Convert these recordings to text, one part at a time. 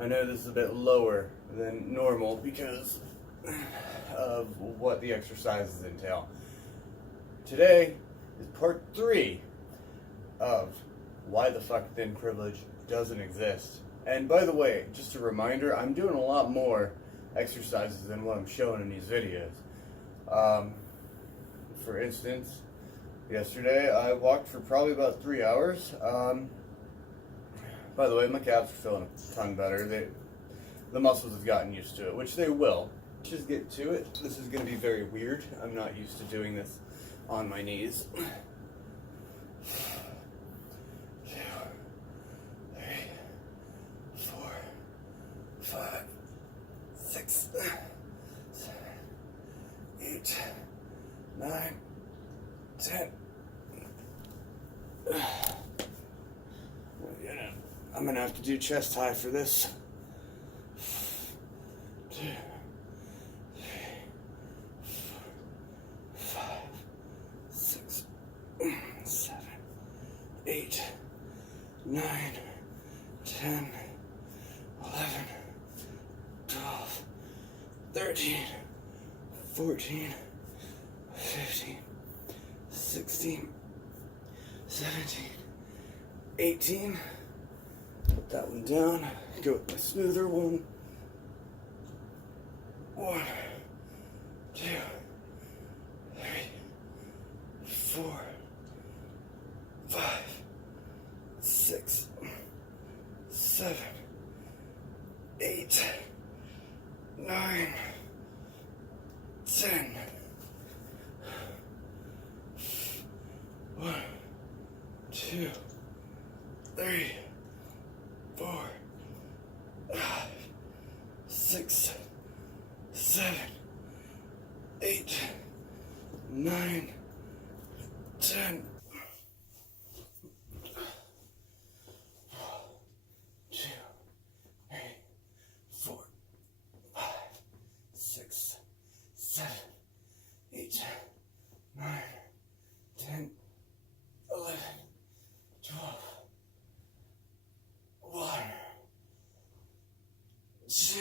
I know this is a bit lower than normal because of what the exercises entail. Today is part 3 of why the fuck thin privilege doesn't exist. And by the way, just a reminder, I'm doing a lot more exercises than what I'm showing in these videos. For instance, yesterday I walked for probably about 3 hours. By the way, my calves are feeling a ton better. The muscles have gotten used to it, which they will. Just get to it. This is going to be very weird. I'm not used to doing this on my knees. 2, 3, 4, 5, 6, 7, 8, 9, 10. I'm gonna have to do chest high for this. 2, 3, 4, 5, 6, 7, 8, 9, 10, 11, 12, 13, 14, 15, 16, 17, 18. Put that one down. Go with my smoother one. 1, 2, 3, 4, 5, 6, 7, 8, 9, 10. 1, 2, 3, 4, 5, 6, 7, 8, 9, 10. 2, 3, 4, 5, 6, 7, 8, 9, 10, 11, 12. 1, 2,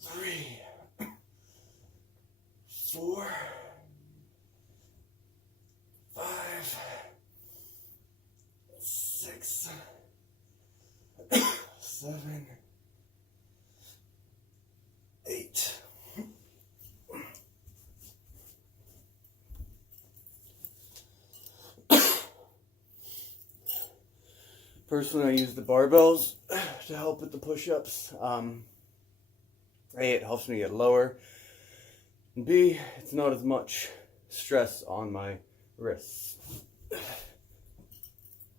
3, 4, 5, 6, 7, 8. Personally, I use the barbells to help with the push-ups. A, it helps me get lower. And B, it's not as much stress on my wrists.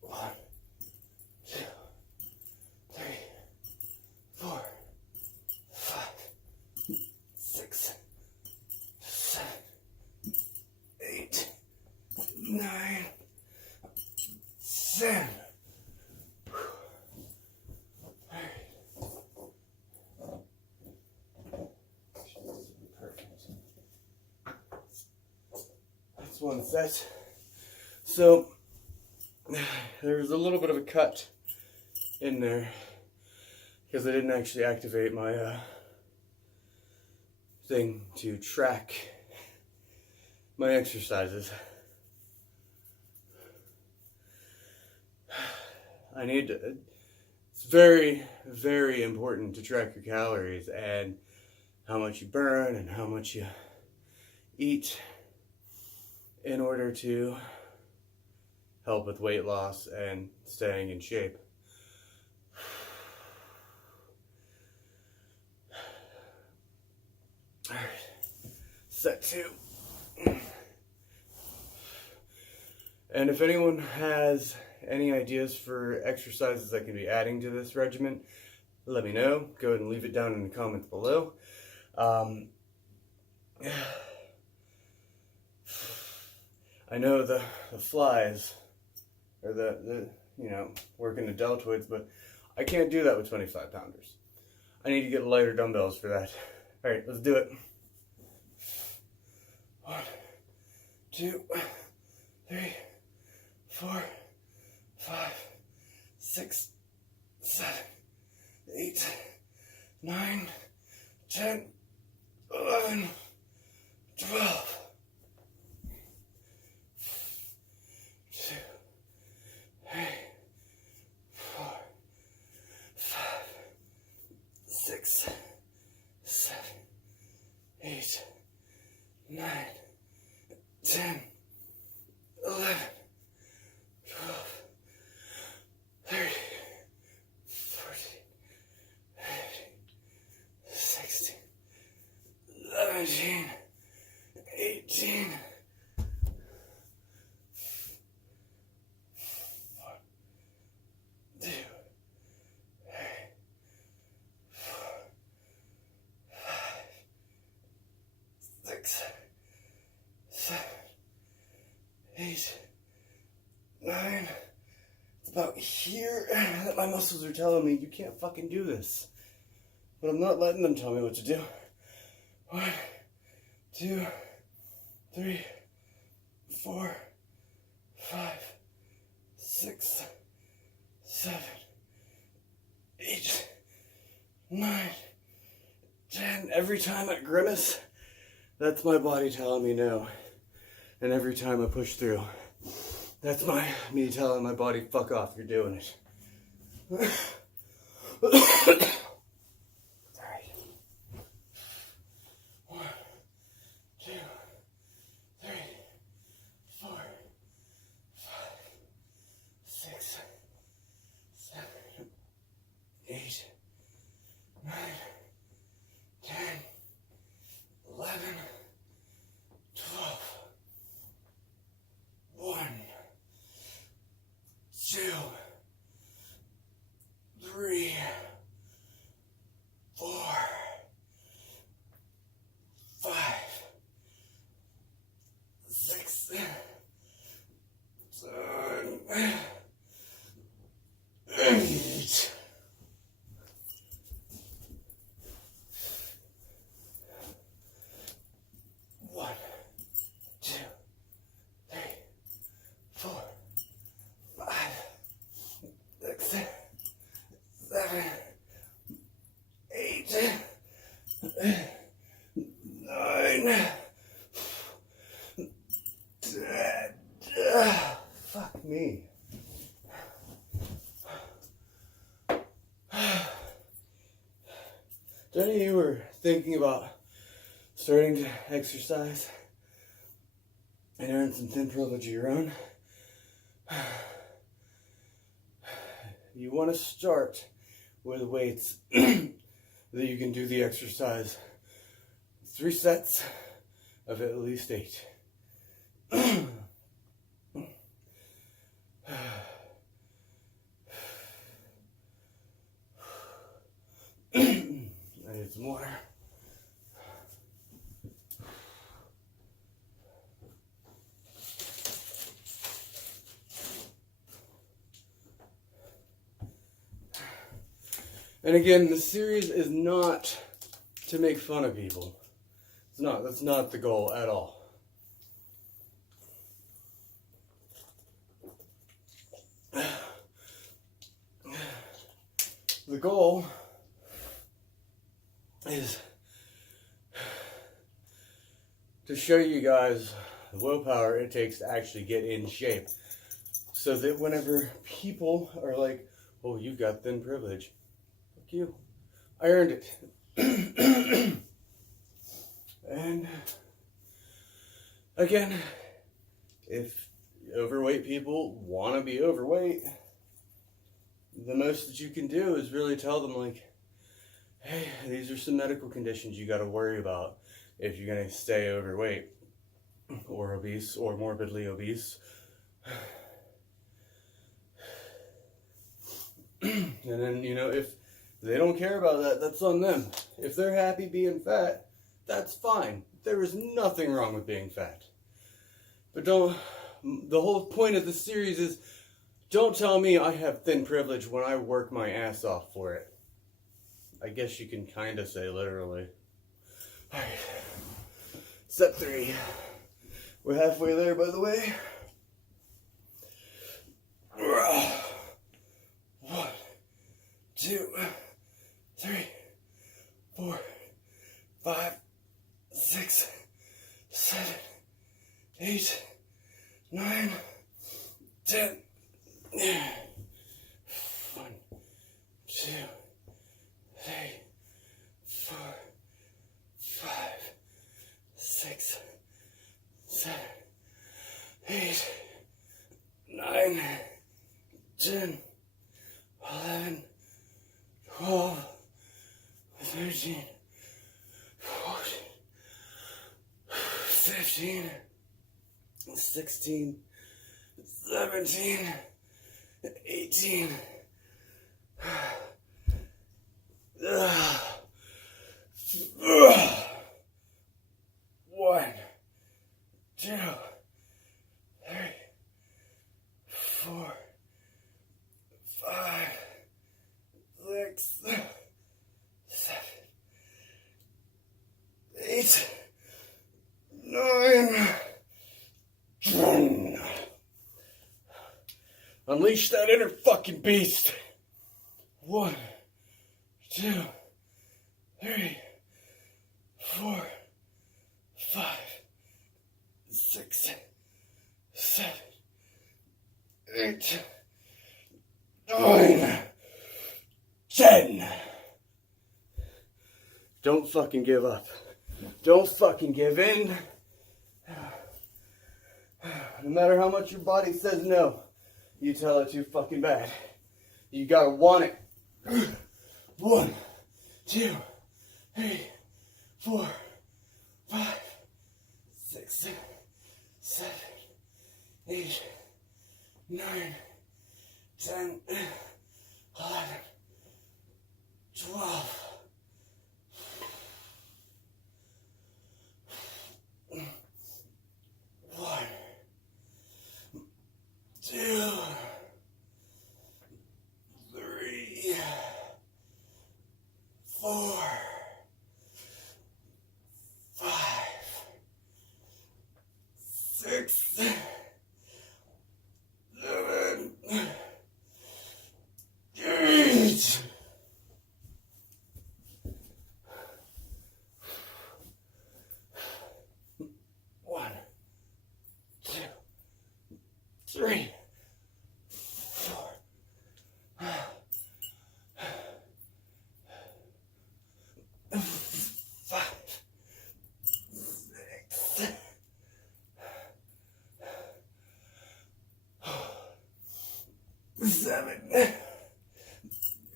1, 2, 3, 4, 5, 6, 7, 8, 9, 10. One set. So there's a little bit of a cut in there because I didn't actually activate my thing to track my exercises. It's very, very important to track your calories and how much you burn and how much you eat in order to help with weight loss and staying in shape. All right, set 2. And if anyone has any ideas for exercises I can be adding to this regimen, let me know. Go ahead and leave it down in the comments below. I know the flies or the working the deltoids, but I can't do that with 25 pounders. I need to get lighter dumbbells for that. All right, let's do it. 1, 2, 3, 4, 5, 6, 7, 8, 9, 10, 11, 12. 2, 3, 4, 5, 6, 7, 8, 9, 10, 11, 12, 13, 14, 15, 16, 17, 18, 2, 3, 4, 5, 6, 7, 8, 9. It's about here that my muscles are telling me you can't fucking do this. But I'm not letting them tell me what to do. 1, 2, 3, 4, 5, 6, 7, 8, 9, 10. Every time I grimace, that's my body telling me no. And every time I push through, that's me telling my body, fuck off, you're doing it. Alright. 1, 2, 3, 4, 5, 6, 7, 8, 9, 10, 11, 12. 1, 2, 3, 4, 5, 6, 7, 8. 1, 2, 3, 4, 5, 6, 7, 8, 9, 10. Fuck me. Do any of you were thinking about starting to exercise and earn some thin privilege of your own? You want to start with weights that you can do the exercise 3 sets of at least 8. I need some water. And again, the series is not to make fun of people. It's not. That's not the goal at all. The goal is to show you guys the willpower it takes to actually get in shape. So that whenever people are like, oh, you got thin privilege. Fuck you. I earned it. And again, if overweight people want to be overweight, the most that you can do is really tell them, like, hey, these are some medical conditions you got to worry about if you're going to stay overweight or obese or morbidly obese. And then, you know, if they don't care about that, that's on them. If they're happy being fat, that's fine. There is nothing wrong with being fat. But the whole point of the series is, don't tell me I have thin privilege when I work my ass off for it. I guess you can kind of say literally. Alright. Step 3. We're halfway there, by the way. 1, 2, 3, 4, 5, 6, 7, 8, 9, 10. 1, 2, 3, 4, 5, 6, 7, 8, 9, 10, 11, 12, 13, 14, 15, 16, 17, 18. 1, 2, 3, 4, 5, 6, 7, 8, 9, 10. Unleash that inner fucking beast. 1, 2, 3, 4, 5, 6, 7, 8, 9, 10. Don't fucking give up. Don't fucking give in. No matter how much your body says no, you tell it too fucking bad. You gotta want it. 1, 2, 3, 4, 5, 6, 7, 8, 9, 10, 11, 12. 1, 2, 3, 4, 5, 6, 7, 8. 1, 2, 3, 4, 5, 6, 7,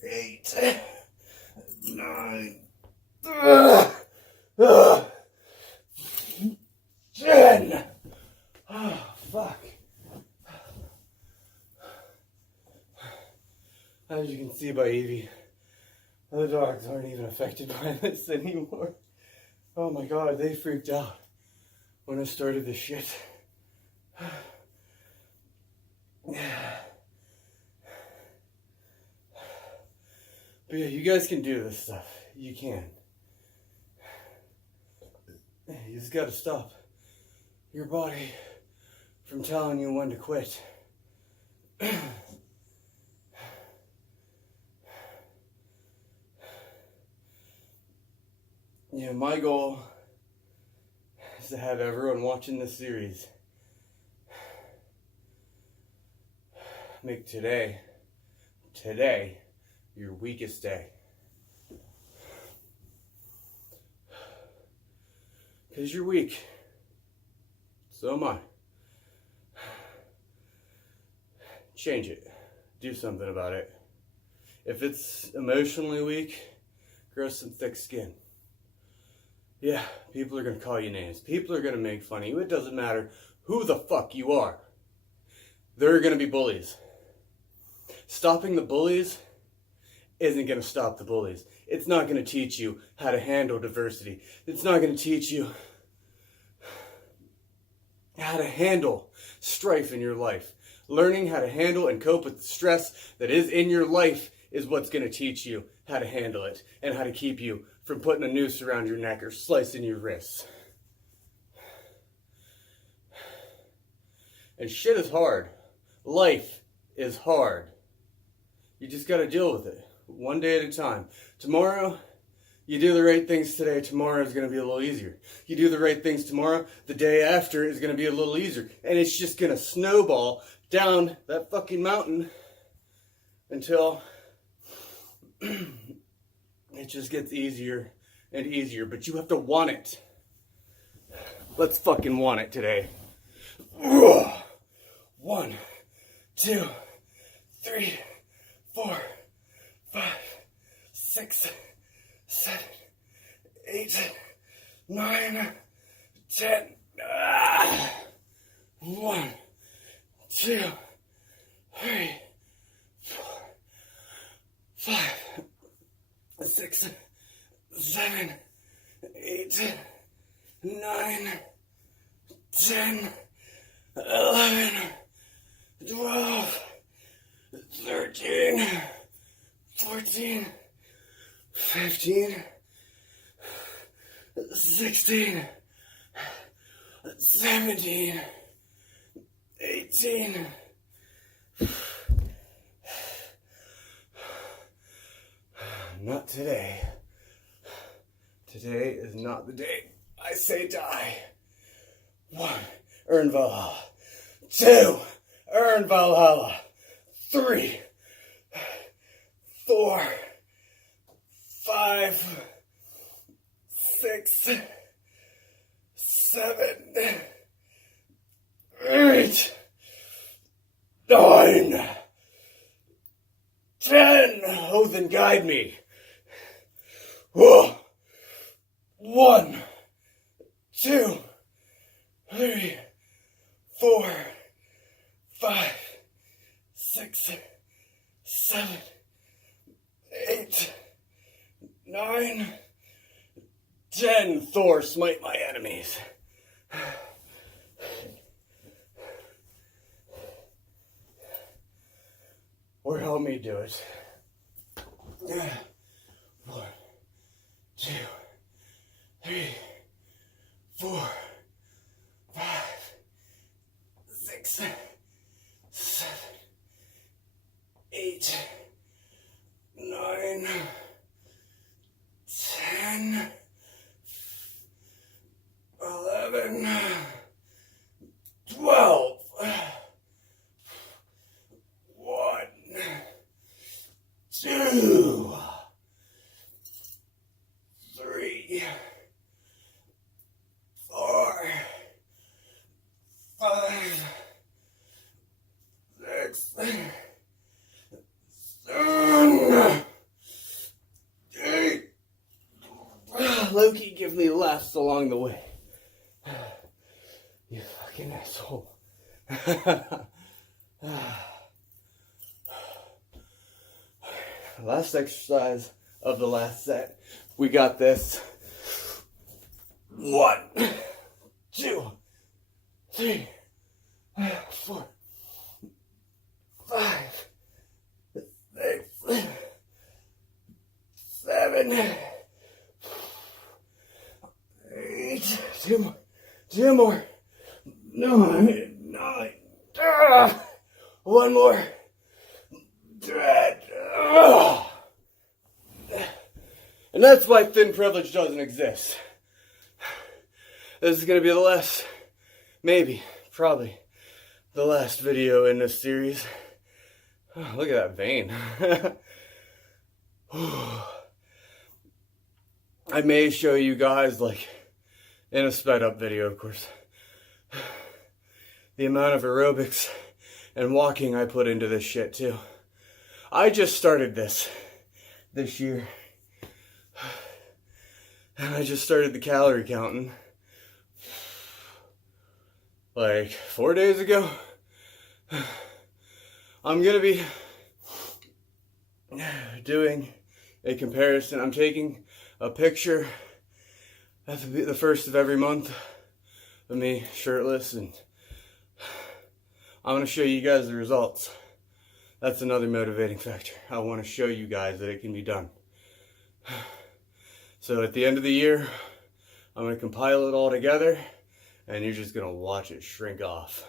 8, 9, 10. Oh, fuck. As you can see by Evie, the dogs aren't even affected by this anymore. Oh my god, they freaked out when I started this shit. But yeah, you guys can do this stuff. You can. You just gotta stop your body from telling you when to quit. Yeah, my goal is to have everyone watching this series make today your weakest day. Because you're weak. So am I. Change it. Do something about it. If it's emotionally weak, grow some thick skin. Yeah, people are going to call you names. People are going to make fun of you. It doesn't matter who the fuck you are. There are going to be bullies. Stopping the bullies isn't going to stop the bullies. It's not going to teach you how to handle diversity. It's not going to teach you how to handle strife in your life. Learning how to handle and cope with the stress that is in your life is what's going to teach you how to handle it and how to keep you from putting a noose around your neck or slicing your wrists. And shit is hard. Life is hard. You just got to deal with it one day at a time. Tomorrow, you do the right things today, tomorrow is going to be a little easier. You do the right things tomorrow, the day after is going to be a little easier. And it's just going to snowball down that fucking mountain until it just gets easier and easier. But you have to want it. Let's fucking want it today. 1, 2, 3, 4, 5, 6, 7, 8, 9, 10. 1, 2, 3, 4, 5, 6, 7, 8, 9, 10, 11, 12, 13, 14, 15, 16, 17, 18. Not today. Today is not the day I say die. 1, earn Valhalla. 2, earn Valhalla. 3, 4, 5, 6, 7, 8, 9, 10. Oh, then guide me. 1, 2, 3, 4, 5, 6, 7, 8, 9, 10. Thor, smite my enemies. Or help me do it. 1, 2, 3, 4, 5, 6, 7, 8, 9, 10, 11, 12. 1, 2, 3, 4, 5, 6, 7, 8. Loki, give me laughs along the way. You fucking asshole. Last exercise of the last set. We got this. 1, 2, 3, 4, 5, 6, 7, 8. 2 more. 9. One more. 10. And that's why thin privilege doesn't exist. This is going to be the last, maybe, probably, the last video in this series. Oh, look at that vein. I may show you guys, like, in a sped up video, of course, the amount of aerobics and walking I put into this shit, too. I just started this year. And I just started the calorie counting like 4 days ago. I'm going to be doing a comparison. I'm taking a picture at the first of every month of me shirtless, and I'm going to show you guys the results. That's another motivating factor. I want to show you guys that it can be done. So at the end of the year, I'm going to compile it all together, and you're just going to watch it shrink off.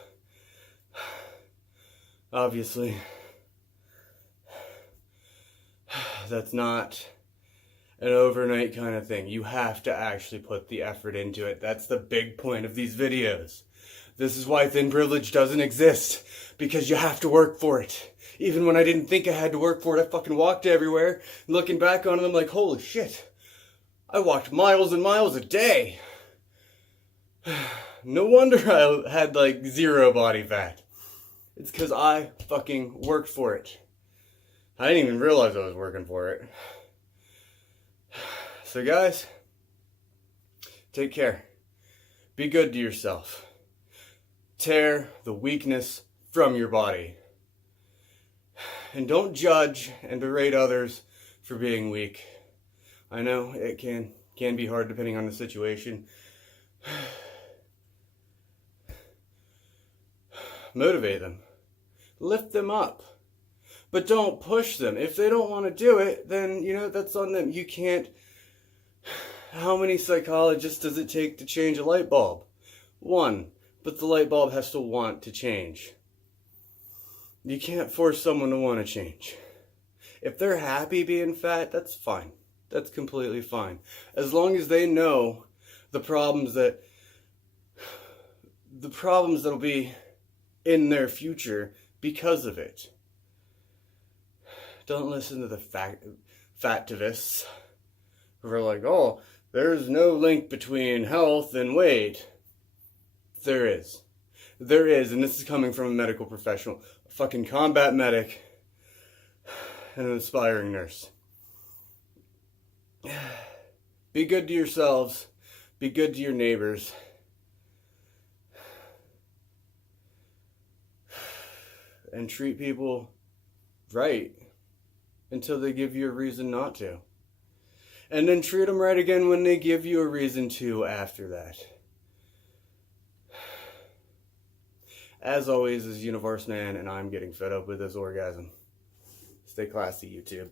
Obviously, That's not an overnight kind of thing. You have to actually put the effort into it. That's the big point of these videos. This is why thin privilege doesn't exist, because you have to work for it. Even when I didn't think I had to work for it, I fucking walked everywhere. Looking back on it, I'm like, holy shit. I walked miles and miles a day. No wonder I had like 0 body fat. It's because I fucking worked for it. I didn't even realize I was working for it. So guys, take care. Be good to yourself. Tear the weakness from your body. And don't judge and berate others for being weak. I know it can be hard depending on the situation. Motivate them. Lift them up. But don't push them. If they don't want to do it, then, that's on them. You can't... How many psychologists does it take to change a light bulb? 1. But the light bulb has to want to change. You can't force someone to want to change. If they're happy being fat, that's fine. That's completely fine. As long as they know the problems that'll be in their future because of it. Don't listen to the factivists who are like, oh, there's no link between health and weight. There is. There is, and this is coming from a medical professional, a fucking combat medic, and an aspiring nurse. Be good to yourselves. Be good to your neighbors. And treat people right until they give you a reason not to. And then treat them right again when they give you a reason to after that. As always, this is Universe Man, and I'm getting fed up with this orgasm. Stay classy, YouTube.